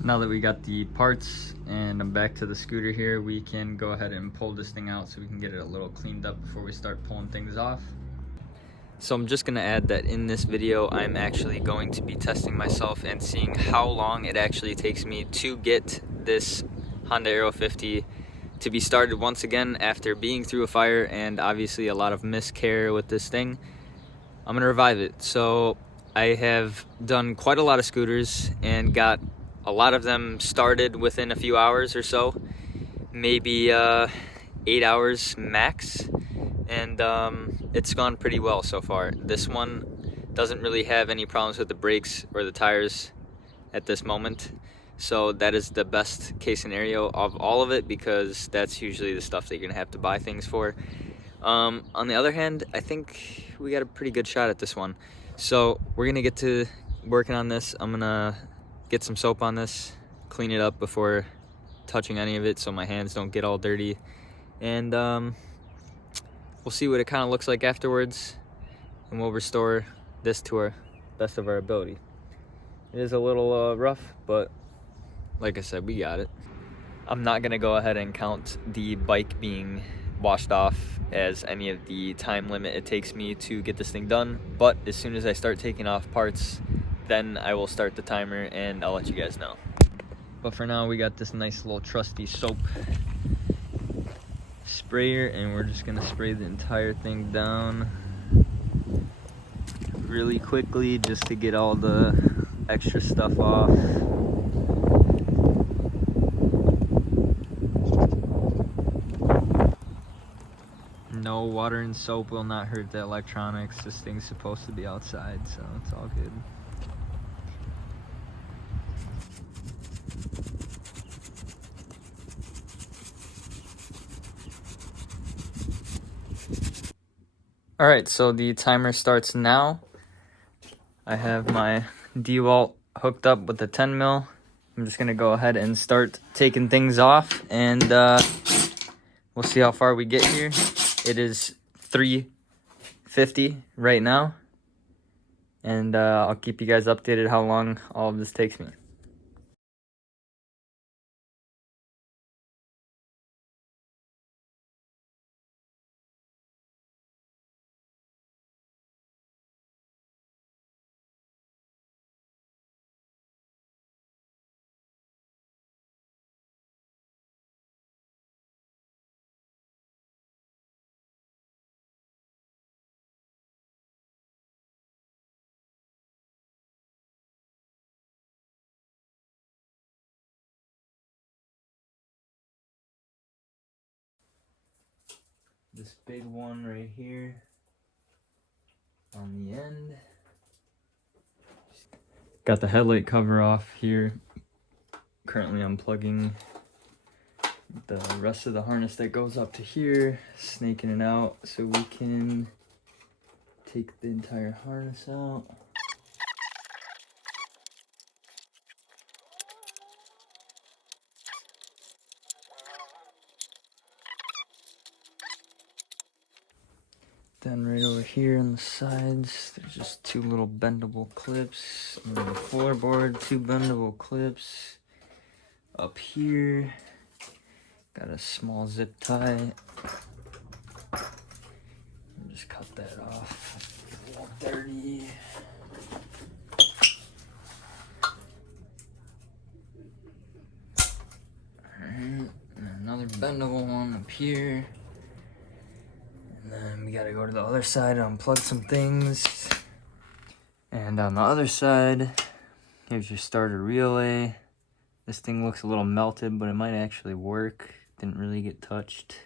Now that we got the parts and I'm back to the scooter here, we can go ahead and pull this thing out so we can get it a little cleaned up before we start pulling things off. So I'm just going to add that in this video, I'm actually going to be testing myself and seeing how long it actually takes me to get this Honda Aero 50 to be started once again after being through a fire and obviously a lot of miscare with this thing. I'm going to revive it. So I have done quite a lot of scooters and got a lot of them started within a few hours or so, maybe 8 hours max, and it's gone pretty well so far. This one doesn't really have any problems with the brakes or the tires at this moment, so that is the best case scenario of all of it, because that's usually the stuff that you're gonna have to buy things for. On the other hand, I think we got a pretty good shot at this one, so we're gonna get to working on this. I'm gonna get some soap on this, clean it up before touching any of it so my hands don't get all dirty, and we'll see what it kind of looks like afterwards, and we'll restore this to our best of our ability. It is a little rough, but like I said, we got it. I'm not gonna go ahead and count the bike being washed off as any of the time limit it takes me to get this thing done, but as soon as I start taking off parts, then I will start the timer and I'll let you guys know. But for now, we got this nice little trusty soap sprayer, and we're just gonna spray the entire thing down really quickly just to get all the extra stuff off. No, water and soap will not hurt the electronics. This thing's supposed to be outside, so it's all good. Alright, so the timer starts now. I have my DeWalt hooked up with the 10 mil. I'm just gonna go ahead and start taking things off, and we'll see how far we get here. It is 3:50 right now, and I'll keep you guys updated how long all of this takes me. This big one right here on the end. Got the headlight cover off here. Currently unplugging the rest of the harness that goes up to here, snaking it out so we can take the entire harness out. Then right over here on the sides, there's just two little bendable clips. And then the floorboard, two bendable clips. Up here, got a small zip tie. Just cut that off. It's a little dirty. Alright, another bendable one up here. And then we gotta go to the other side and unplug some things. And on the other side, here's your starter relay. This thing looks a little melted, but it might actually work. Didn't really get touched.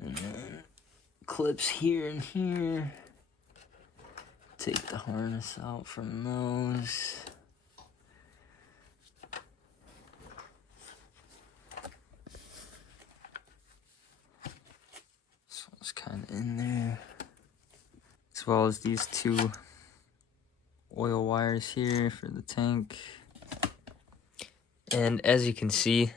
And then clips here and here. Take the harness out from those. This one's kind of in there. As well as these two oil wires here for the tank. And as you can see,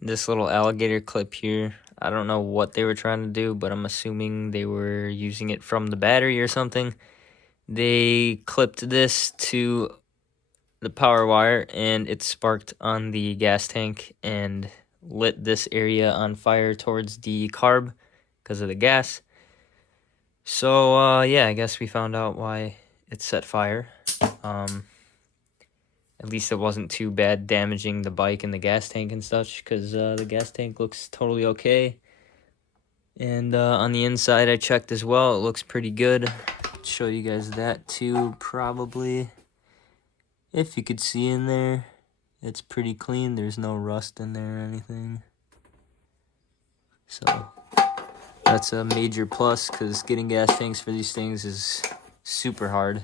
this little alligator clip here, I don't know what they were trying to do, but I'm assuming they were using it from the battery or something. They clipped this to the power wire, and it sparked on the gas tank and lit this area on fire towards the carb because of the gas. So yeah, I guess we found out why it set fire. At least it wasn't too bad damaging the bike and the gas tank and such, because the gas tank looks totally okay. And on the inside I checked as well, it looks pretty good. Show you guys that too, probably. If you could see in there, it's pretty clean. There's no rust in there or anything. So that's a major plus, because getting gas tanks for these things is super hard,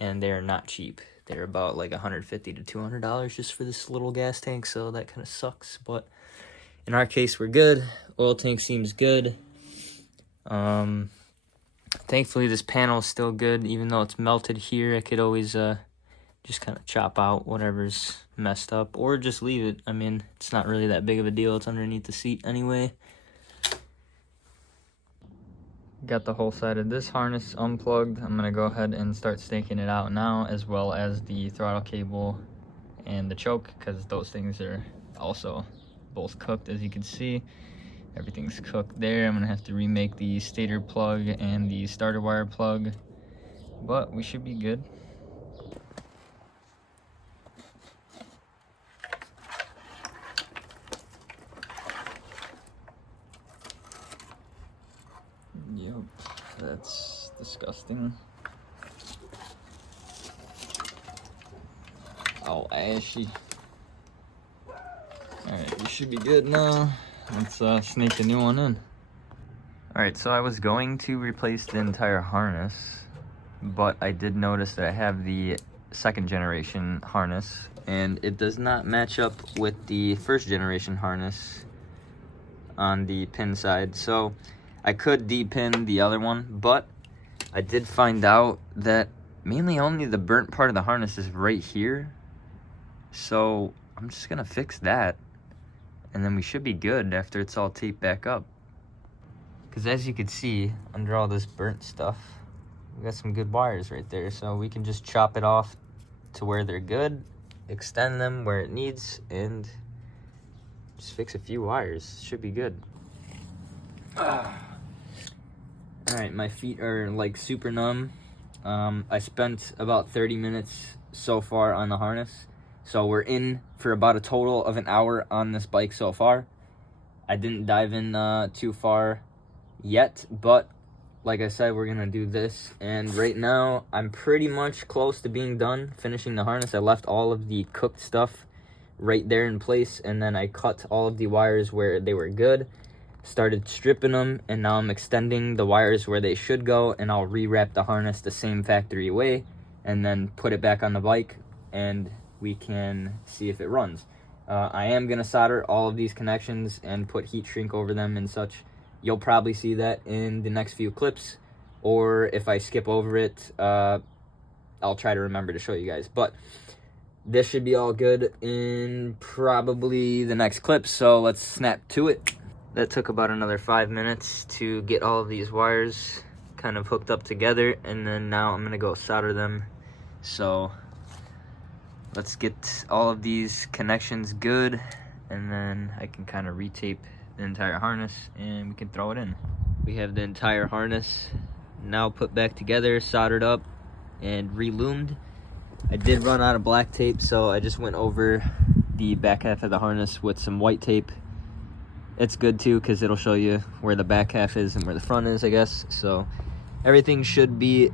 and they're not cheap. They're about like $150 to $200 just for this little gas tank, so that kind of sucks. But in our case, we're good. Oil tank seems good. Thankfully, this panel is still good. Even though it's melted here, I could always just kind of chop out whatever's messed up, or just leave it. I mean, it's not really that big of a deal. It's underneath the seat anyway. Got the whole side of this harness unplugged. I'm gonna go ahead and start staking it out now, as well as the throttle cable and the choke, because those things are also both cooked, as you can see. Everything's cooked there. I'm gonna have to remake the stator plug and the starter wire plug, but we should be good. Yep, that's disgusting. Oh, ashy. Alright, we should be good now. Let's sneak the new one in. Alright, so I was going to replace the entire harness, but I did notice that I have the second generation harness, and it does not match up with the first generation harness on the pin side. So I could de-pin the other one, but I did find out that mainly only the burnt part of the harness is right here. So I'm just gonna fix that, and then we should be good after it's all taped back up. Because as you can see, under all this burnt stuff, we got some good wires right there. So we can just chop it off to where they're good, extend them where it needs, and just fix a few wires. Should be good. Alright, my feet are like super numb. I spent about 30 minutes so far on the harness. So we're in for about a total of an hour on this bike so far. I didn't dive in too far yet, but like I said, we're gonna do this. And right now, I'm pretty much close to being done finishing the harness. I left all of the cooked stuff right there in place, and then I cut all of the wires where they were good, started stripping them, and now I'm extending the wires where they should go, and I'll rewrap the harness the same factory way, and then put it back on the bike, and we can see if it runs. I am gonna solder all of these connections and put heat shrink over them and such. You'll probably see that in the next few clips, or if I skip over it, I'll try to remember to show you guys. But this should be all good in probably the next clip, so let's snap to it. That took about another 5 minutes to get all of these wires kind of hooked up together, and then now I'm gonna go solder them. So let's get all of these connections good, and then I can kind of retape the entire harness and we can throw it in. We have the entire harness now put back together, soldered up, and re-loomed. I did run out of black tape, so I just went over the back half of the harness with some white tape. It's good too, because it'll show you where the back half is and where the front is, I guess. So everything should be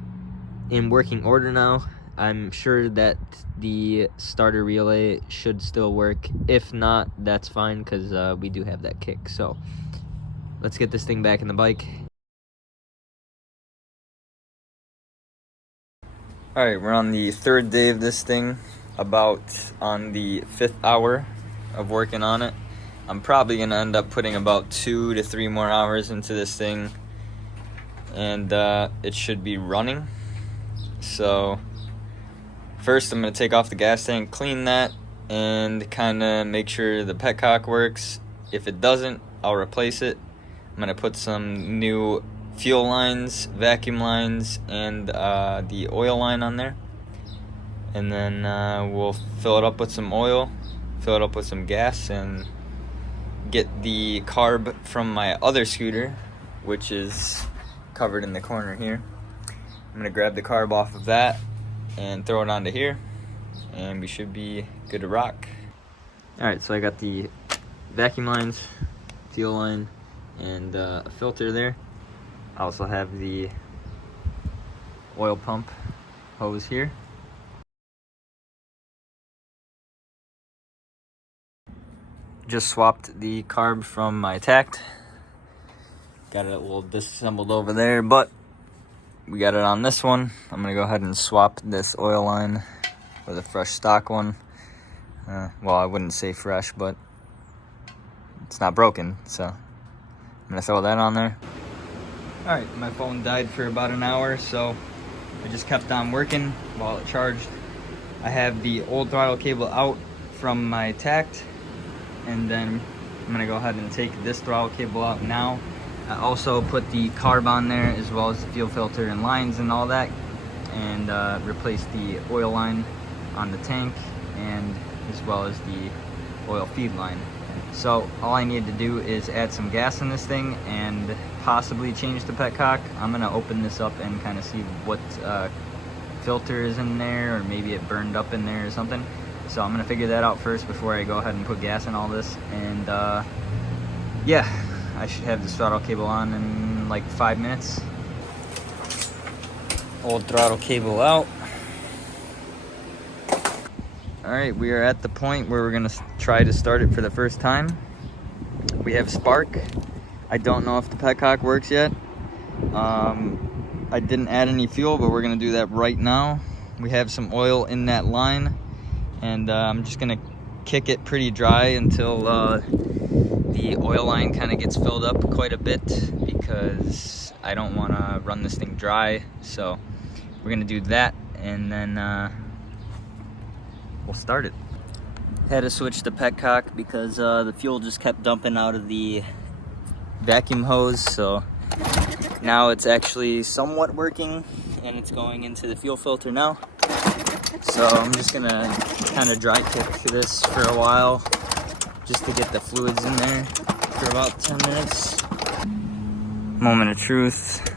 in working order now. I'm sure that the starter relay should still work. If not, that's fine, because we do have that kick. So let's get this thing back in the bike. Alright, we're on the third day of this thing, about on the 5th hour of working on it. I'm probably going to end up putting about 2 to 3 more hours into this thing, and it should be running. So first I'm going to take off the gas tank, clean that, and kind of make sure the petcock works. If it doesn't, I'll replace it. I'm going to put some new fuel lines, vacuum lines, and the oil line on there. and then we'll fill it up with some oil, fill it up with some gas, and get the carb from my other scooter, which is covered in the corner here. I'm gonna grab the carb off of that and throw it onto here, and we should be good to rock. All right, so I got the vacuum lines, fuel line, and a filter there. I also have the oil pump hose here. Just swapped the carb from my Tact. Got it a little disassembled over there, but we got it on this one. I'm gonna go ahead and swap this oil line with a fresh stock one. Well, I wouldn't say fresh, but it's not broken, so I'm gonna throw that on there. All right, my phone died for about an hour, so I just kept on working while it charged. I have the old throttle cable out from my Tact, and then I'm gonna go ahead and take this throttle cable out now. I also put the carb on there, as well as the fuel filter and lines and all that, and replaced the oil line on the tank, and as well as the oil feed line. So all I need to do is add some gas in this thing and possibly change the petcock. I'm gonna open this up and kind of see what filter is in there, or maybe it burned up in there or something. So I'm gonna figure that out first before I go ahead and put gas in all this. And yeah, I should have this throttle cable on in like 5 minutes. Old throttle cable out. All right, we are at the point where we're gonna try to start it for the first time. We have spark. I don't know if the petcock works yet. I didn't add any fuel, but we're gonna do that right now. We have some oil in that line, and I'm just gonna kick it pretty dry until the oil line kind of gets filled up quite a bit, because I don't want to run this thing dry. So we're gonna do that, and then we'll start it. Had to switch the petcock because the fuel just kept dumping out of the vacuum hose, so now it's actually somewhat working, and it's going into the fuel filter now. So I'm just gonna kind of dry kick this for a while, just to get the fluids in there for about 10 minutes. Moment of truth.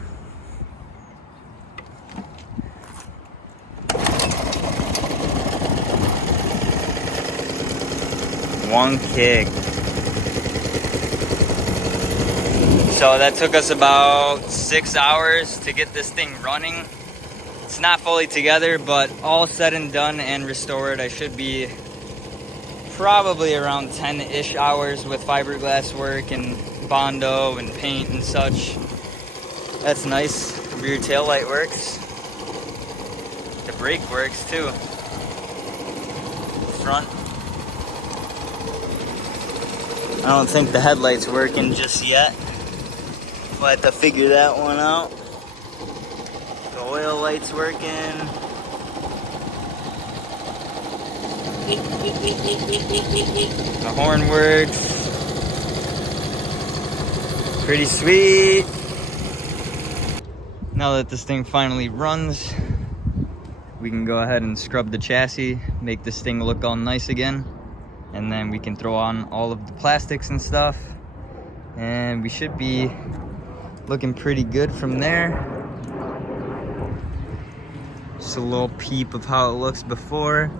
One kick. So that took us about 6 hours to get this thing running. It's not fully together, but all said and done and restored, I should be probably around 10-ish hours with fiberglass work and Bondo and paint and such. That's nice. Rear tail light works. The brake works too. Front. I don't think the headlight's working just yet. We'll have to figure that one out. The oil light's working. The horn works. Pretty sweet. Now that this thing finally runs, we can go ahead and scrub the chassis, make this thing look all nice again. And then we can throw on all of the plastics and stuff, and we should be looking pretty good from there. Just a little peep of how it looks before.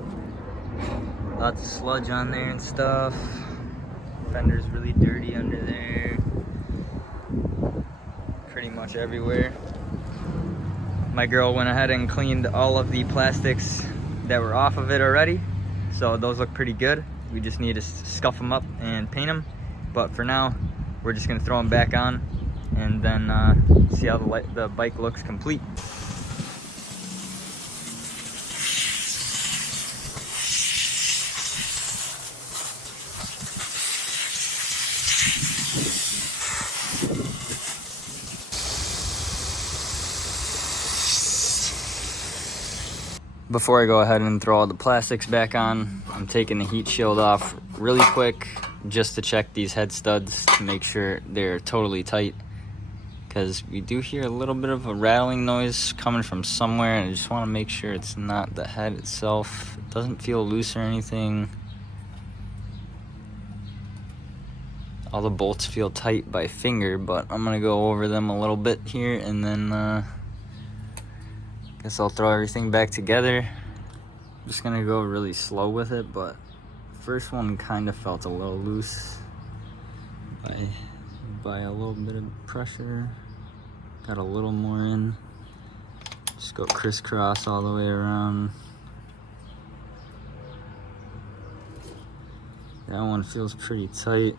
Lots of sludge on there and stuff. Fender's really dirty under there. Pretty much everywhere. My girl went ahead and cleaned all of the plastics that were off of it already, so those look pretty good. We just need to scuff them up and paint them. But for now, we're just gonna throw them back on and then see how the bike looks complete. Before I go ahead and throw all the plastics back on, I'm taking the heat shield off really quick just to check these head studs to make sure they're totally tight. because we do hear a little bit of a rattling noise coming from somewhere, and I just want to make sure it's not the head itself. It doesn't feel loose or anything. All the bolts feel tight by finger, but I'm gonna go over them a little bit here, and then guess I'll throw everything back together. I'm just gonna go really slow with it, but first one kind of felt a little loose by a little bit of pressure. Got a little more in. Just go crisscross all the way around. That one feels pretty tight.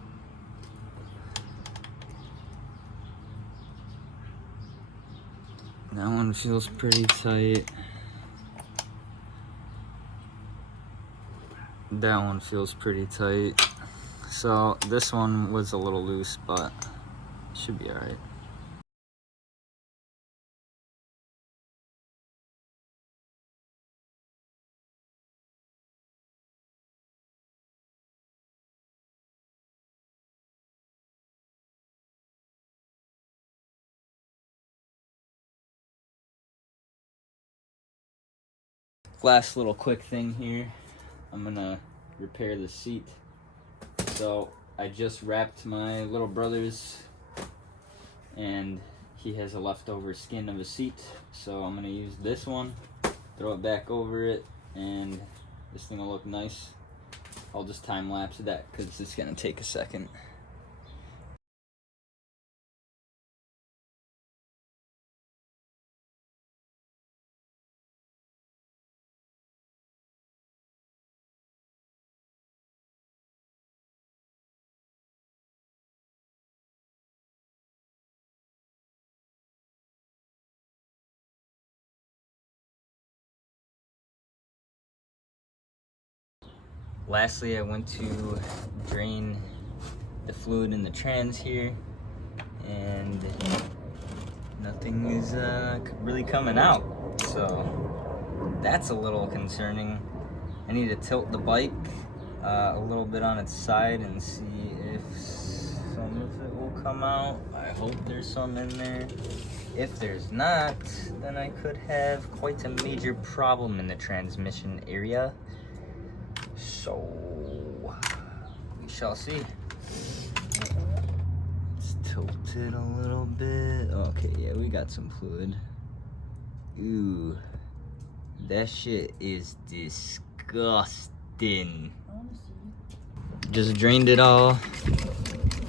That one feels pretty tight. That one feels pretty tight. So this one was a little loose, but should be all right. Last little quick thing here. I'm gonna repair the seat. So I just wrapped my little brother's, and he has a leftover skin of a seat. So I'm gonna use this one, throw it back over it, and this thing will look nice. I'll just time lapse that because it's gonna take a second. Lastly, I went to drain the fluid in the trans here, and nothing is really coming out. So that's a little concerning. I need to tilt the bike a little bit on its side and see if some of it will come out. I hope there's some in there. If there's not, then I could have quite a major problem in the transmission area. So we shall see. Let's tilt it a little bit. Okay, yeah, we got some fluid. Ooh, that shit is disgusting. Just drained it all,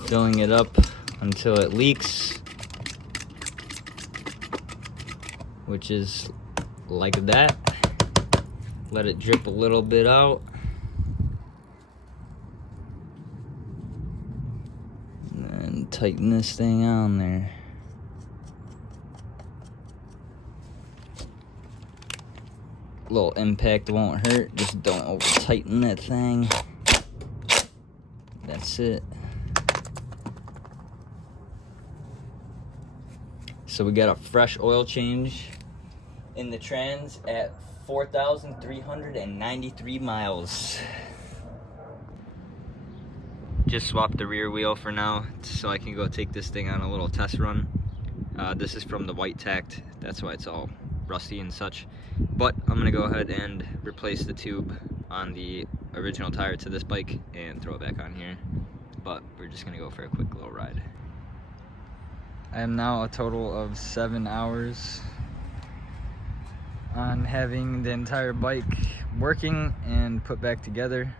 filling it up until it leaks, which is like that. Let it drip a little bit out. And tighten this thing on there. Little impact won't hurt, just don't over tighten that thing. That's it. So we got a fresh oil change in the trans at 4,393 miles. Just swapped the rear wheel for now so I can go take this thing on a little test run. This is from the white tact, that's why it's all rusty and such. But I'm gonna go ahead and replace the tube on the original tire to this bike and throw it back on here. But we're just gonna go for a quick little ride. I am now a total of 7 hours on having the entire bike working and put back together.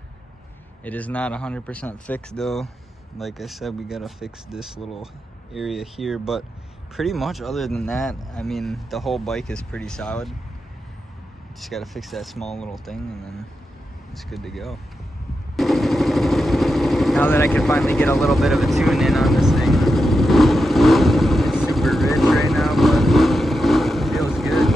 It is not 100% fixed though. Like I said, we gotta fix this little area here, but pretty much other than that, I mean, the whole bike is pretty solid. Just gotta fix that small little thing and then it's good to go. Now that I can finally get a little bit of a tune in on this thing. It's super rich right now, but it feels good.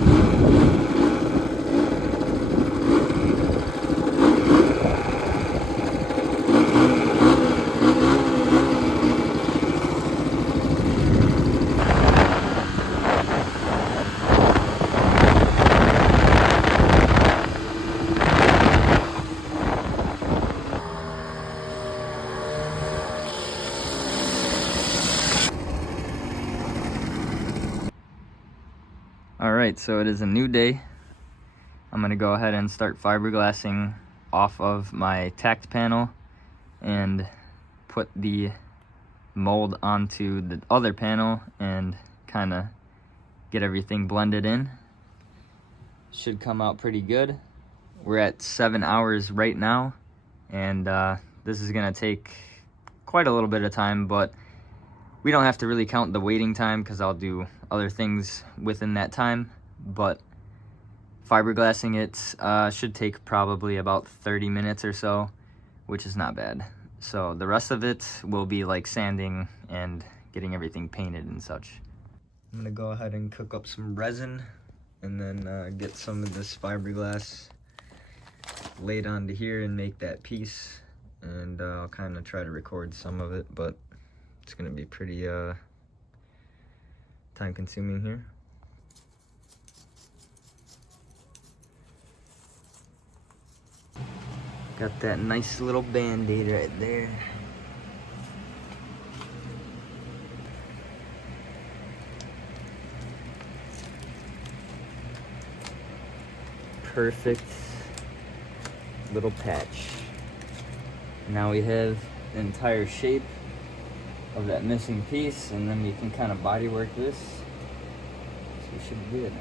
Alright, so it is a new day. I'm going to go ahead and start fiberglassing off of my tacked panel and put the mold onto the other panel and kind of get everything blended in. Should come out pretty good. We're at 7 hours right now, and this is going to take quite a little bit of time, but we don't have to really count the waiting time because I'll do other things within that time. But fiberglassing it should take probably about 30 minutes or so, which is not bad. So the rest of it will be like sanding and getting everything painted and such. I'm gonna go ahead and cook up some resin and then get some of this fiberglass laid onto here and make that piece. And I'll kind of try to record some of it, but it's gonna be pretty time consuming here. Got that nice little band-aid right there. Perfect little patch. Now we have the entire shape of that missing piece, and then we can kind of bodywork this. So we should be good.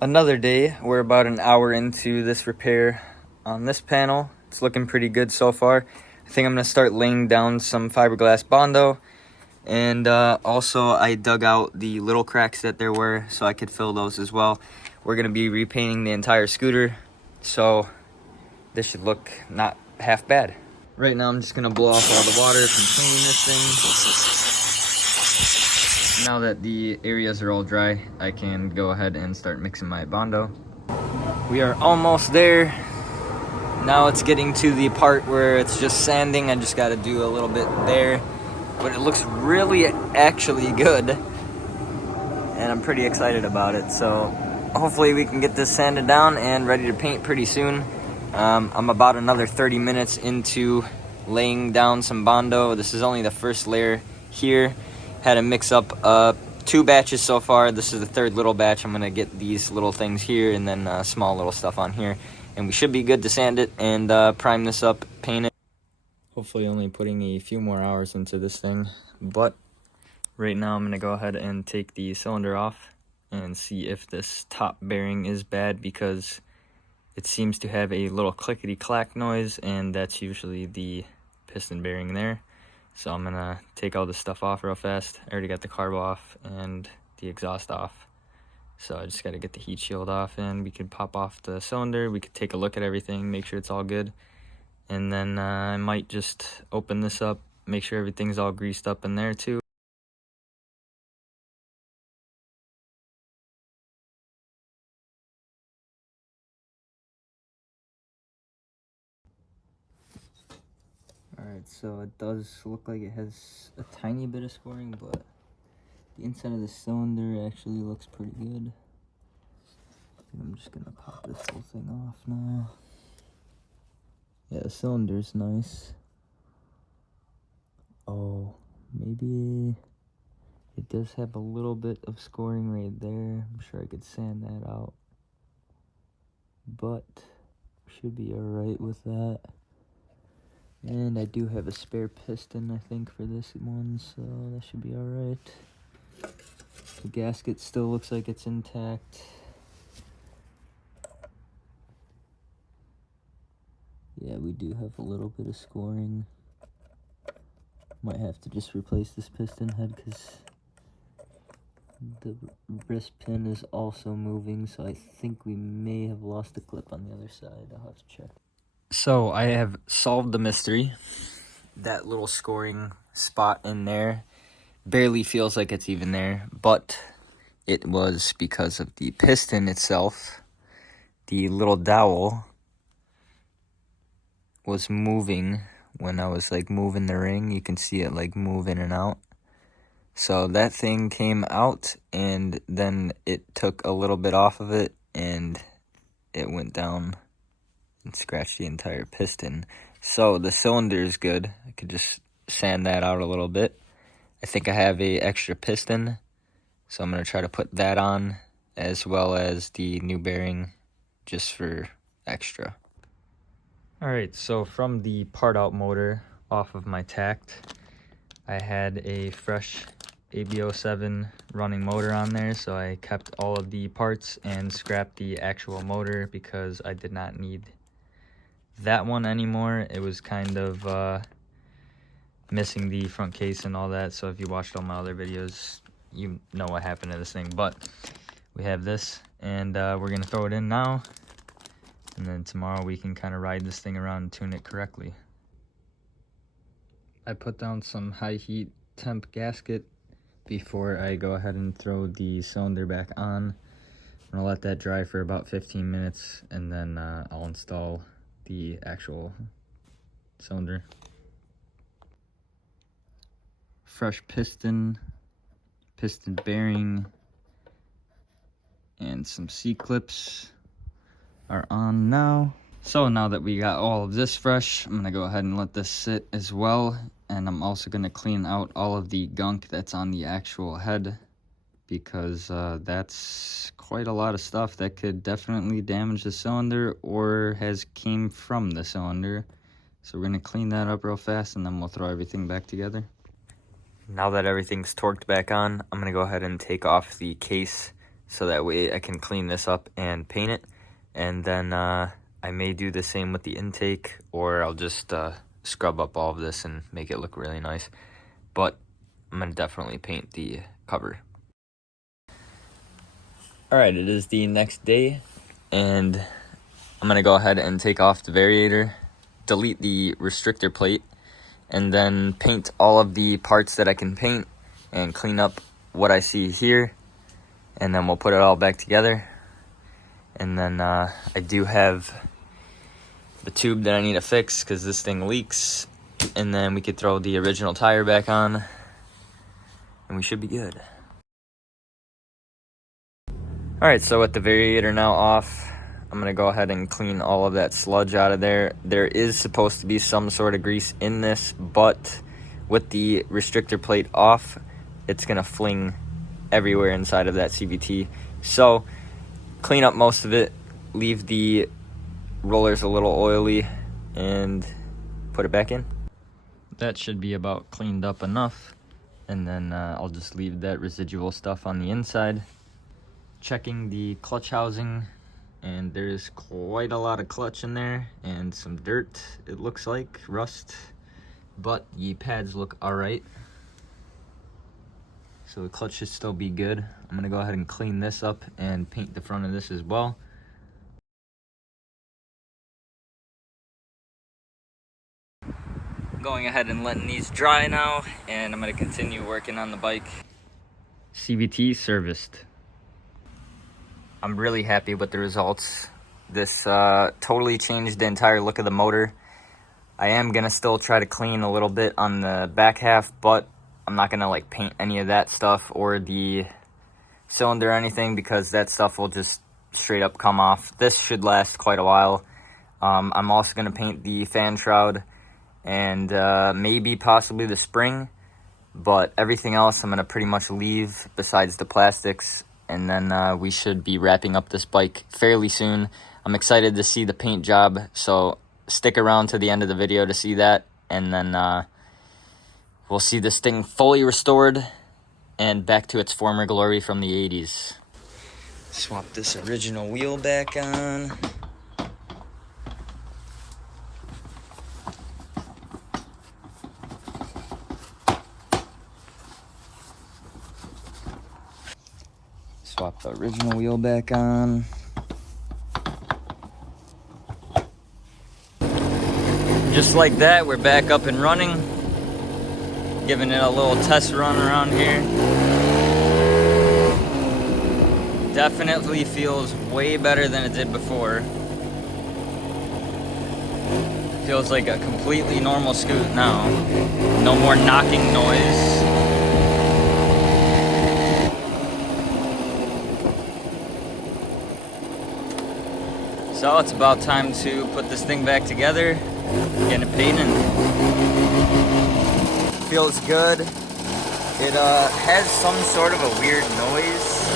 Another day. We're about an hour into this repair on this panel. It's looking pretty good so far. I think I'm gonna start laying down some fiberglass Bondo, and also I dug out the little cracks that there were so I could fill those as well. We're gonna be repainting the entire scooter, so this should look not half bad. Right now I'm just gonna blow off all the water from cleaning this thing. Now that the areas are all dry, I can go ahead and start mixing my Bondo. We are almost there. Now it's getting to the part where it's just sanding. I just gotta do a little bit there, but it looks really actually good, and I'm pretty excited about it. So hopefully we can get this sanded down and ready to paint pretty soon. I'm about another 30 minutes into laying down some Bondo. This is only the first layer here. Had to mix up 2 batches so far. This is the 3rd little batch. I'm gonna get these little things here and then small little stuff on here, and we should be good to sand it and prime this up, paint it. Hopefully only putting a few more hours into this thing, but right now I'm gonna go ahead and take the cylinder off and see if this top bearing is bad, because it seems to have a little clickety-clack noise, and that's usually the piston bearing there. So I'm gonna take all this stuff off real fast. I already got the carb off and the exhaust off, so I just gotta get the heat shield off, and we could pop off the cylinder. We could take a look at everything, make sure it's all good, and then I might just open this up, make sure everything's all greased up in there too. Alright, so it does look like it has a tiny bit of scoring, but the inside of the cylinder actually looks pretty good. I think I'm just gonna pop this whole thing off now. Yeah, the cylinder's nice. Oh, maybe it does have a little bit of scoring right there. I'm sure I could sand that out, but should be alright with that. And I do have a spare piston, I think, for this one, so that should be alright. The gasket still looks like it's intact. Yeah, we do have a little bit of scoring. Might have to just replace this piston head because the wrist pin is also moving, so I think we may have lost the clip on the other side. I'll have to check. So I have solved the mystery. That little scoring spot in there barely feels like it's even there, but it was because of the piston itself. The little dowel was moving when I was like moving the ring. You can see it like move in and out. So that thing came out, and then it took a little bit off of it, and it went down and scratch the entire piston. So the cylinder is good. I could just sand that out a little bit. I think I have a extra piston, so I'm going to try to put that on, as well as the new bearing, just for extra. Alright, so from the part out motor off of my Tact, I had a fresh ABO7 running motor on there, so I kept all of the parts and scrapped the actual motor because I did not need that one anymore. It was kind of missing the front case and all that, so if you watched all my other videos, you know what happened to this thing. But we have this, and we're gonna throw it in now, and then tomorrow we can kind of ride this thing around and tune it correctly. I put down some high heat temp gasket before I go ahead and throw the cylinder back on. I'm gonna let that dry for about 15 minutes, and then I'll install the actual cylinder. Fresh piston bearing, and some C-clips are on now. So now that we got all of this fresh, I'm gonna go ahead and let this sit as well. And I'm also gonna clean out all of the gunk that's on the actual head, because that's quite a lot of stuff that could definitely damage the cylinder or has came from the cylinder. So we're gonna clean that up real fast, and then we'll throw everything back together. Now that everything's torqued back on, I'm gonna go ahead and take off the case so that way I can clean this up and paint it. And then I may do the same with the intake, or I'll just scrub up all of this and make it look really nice. But I'm gonna definitely paint the cover. Alright, it is the next day, and I'm gonna go ahead and take off the variator, delete the restrictor plate, and then paint all of the parts that I can paint and clean up what I see here, and then we'll put it all back together. And then I do have the tube that I need to fix because this thing leaks, and then we could throw the original tire back on and we should be good. Alright, so with the variator now off, I'm gonna go ahead and clean all of that sludge out of there. There is supposed to be some sort of grease in this, but with the restrictor plate off, it's gonna fling everywhere inside of that CVT. So clean up most of it, leave the rollers a little oily, and put it back in. That should be about cleaned up enough, and then I'll just leave that residual stuff on the inside. Checking the clutch housing, and there's quite a lot of clutch in there and some dirt, it looks like, rust, but the pads look alright, so the clutch should still be good. I'm gonna go ahead and clean this up and paint the front of this as well. Going ahead and letting these dry now, and I'm gonna continue working on the bike. CVT serviced. I'm really happy with the results. This totally changed the entire look of the motor. I am gonna still try to clean a little bit on the back half, but I'm not gonna like paint any of that stuff or the cylinder or anything, because that stuff will just straight up come off. This should last quite a while. I'm also gonna paint the fan shroud and maybe possibly the spring, but everything else I'm gonna pretty much leave besides the plastics. And then we should be wrapping up this bike fairly soon. I'm excited to see the paint job, so stick around to the end of the video to see that. And then we'll see this thing fully restored and back to its former glory from the 80s. Swap this original wheel back on. Swap the original wheel back on. Just like that, we're back up and running. Giving it a little test run around here. Definitely feels way better than it did before. Feels like a completely normal scoot now. No more knocking noise. So it's about time to put this thing back together, get it painted. Feels good. It has some sort of a weird noise,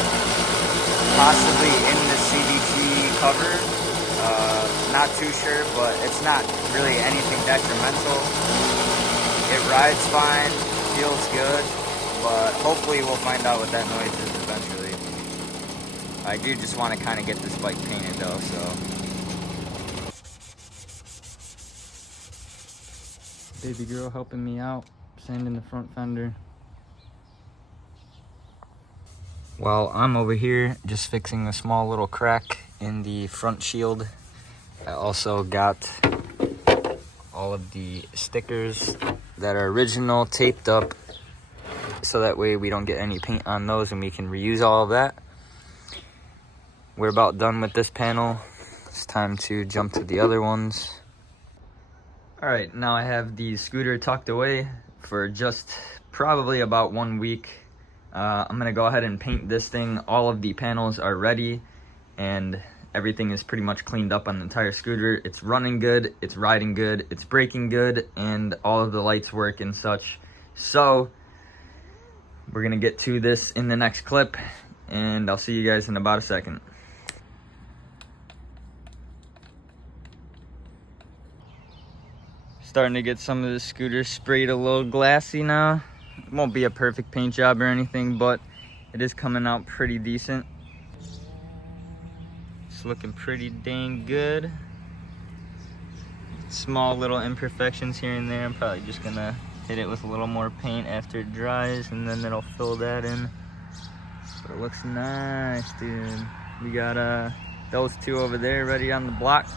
possibly in the CVT cover. Not too sure, but it's not really anything detrimental. It rides fine, feels good, but hopefully we'll find out what that noise is eventually. I do just want to kind of get this bike painted though, so. Baby girl helping me out, sanding the front fender. While I'm over here just fixing a small little crack in the front shield, I also got all of the stickers that are original taped up so that way we don't get any paint on those and we can reuse all of that. We're about done with this panel. It's time to jump to the other ones. All right, now I have the scooter tucked away for just probably about 1 week. I'm gonna go ahead and paint this thing. All of the panels are ready and everything is pretty much cleaned up on the entire scooter. It's running good, it's riding good, it's braking good, and all of the lights work and such. So we're gonna get to this in the next clip and I'll see you guys in about a second. Starting to get some of the scooter sprayed a little glassy now. It won't be a perfect paint job or anything, but it is coming out pretty decent. It's looking pretty dang good. Small little imperfections here and there. I'm probably just gonna hit it with a little more paint after it dries and then it'll fill that in. But it looks nice, dude. We got those two over there ready on the block.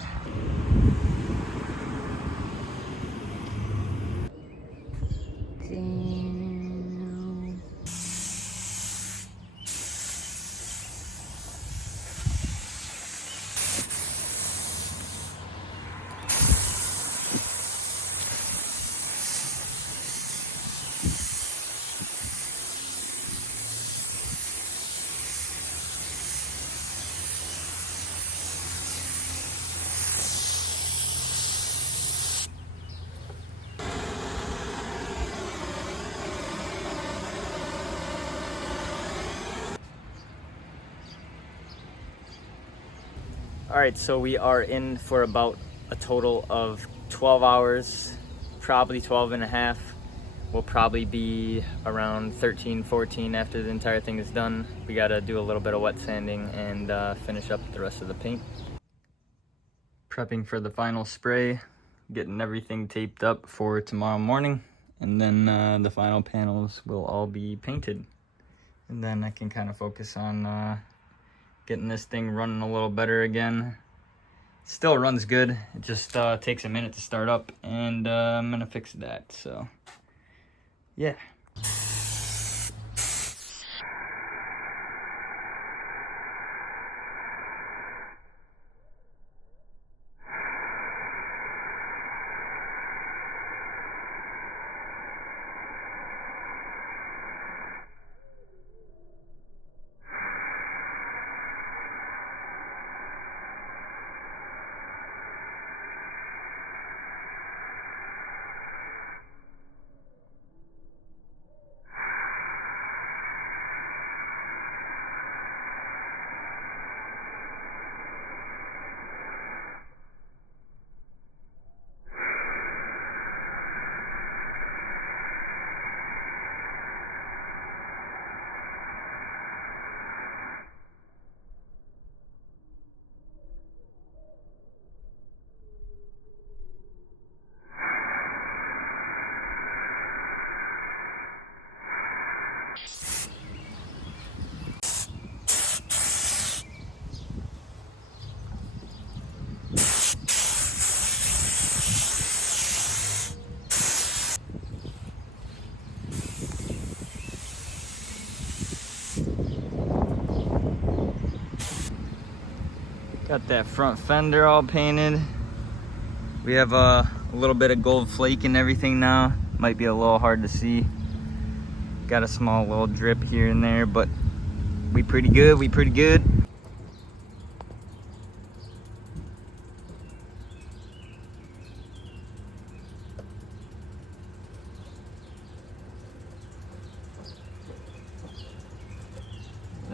All right, so we are in for about a total of 12 hours, probably 12 and a half. We'll probably be around 13, 14 after the entire thing is done. We gotta do a little bit of wet sanding and finish up the rest of the paint. Prepping for the final spray, getting everything taped up for tomorrow morning, and then the final panels will all be painted. And then I can kind of focus on getting this thing running a little better again. Still runs good, it just takes a minute to start up, and I'm gonna fix that, so yeah. Got that front fender all painted. We have a little bit of gold flake and everything now. Might be a little hard to see. Got a small little drip here and there, but we pretty good,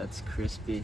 That's crispy.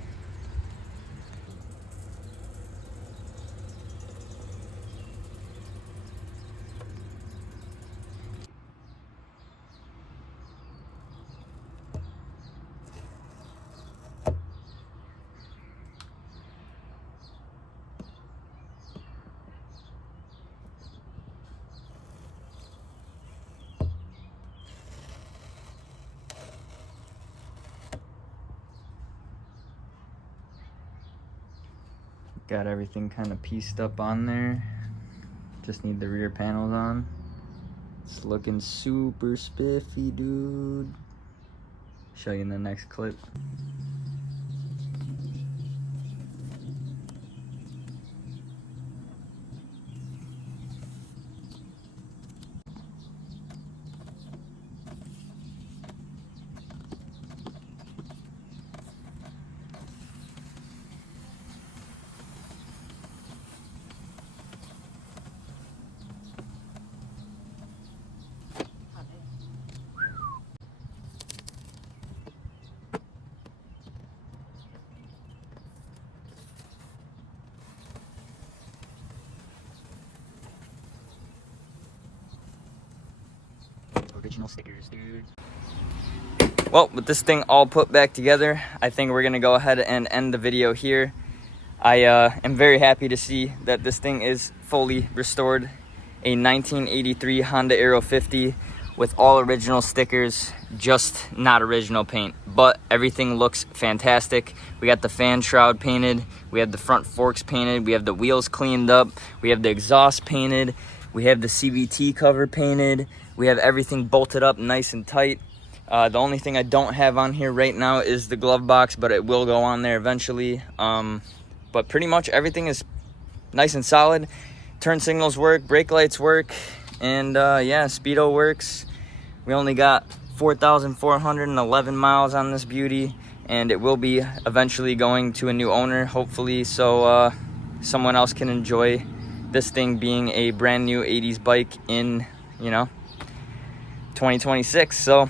Got everything kind of pieced up on there. Just need the rear panels on. It's looking super spiffy, dude. Show you in the next clip. Original stickers, dude. Well, with this thing all put back together, I think we're gonna go ahead and end the video here. I am very happy to see that this thing is fully restored. A 1983 Honda Aero 50 with all original stickers, just not original paint, but everything looks fantastic. We got the fan shroud painted, we have the front forks painted, we have the wheels cleaned up, we have the exhaust painted, we have the CVT cover painted, we have everything bolted up nice and tight. The only thing I don't have on here right now is the glove box, but it will go on there eventually. But pretty much everything is nice and solid. Turn signals work, brake lights work, and yeah, speedo works. We only got 4,411 miles on this beauty, and it will be eventually going to a new owner, hopefully, so someone else can enjoy this thing being a brand new 80s bike in, 2026. So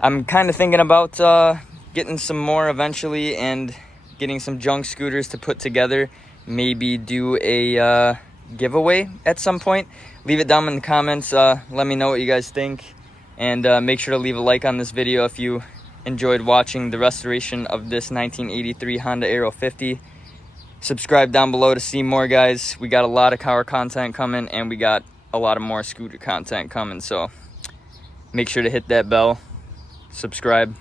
I'm kind of thinking about getting some more eventually and getting some junk scooters to put together. Maybe do a giveaway at some point. Leave it down in the comments. Let me know what you guys think, and make sure to leave a like on this video if you enjoyed watching the restoration of this 1983 Honda Aero 50. Subscribe down below to see more, guys. We got a lot of car content coming, and we got a lot of more scooter content coming, so make sure to hit that bell, subscribe.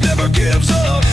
Never gives up.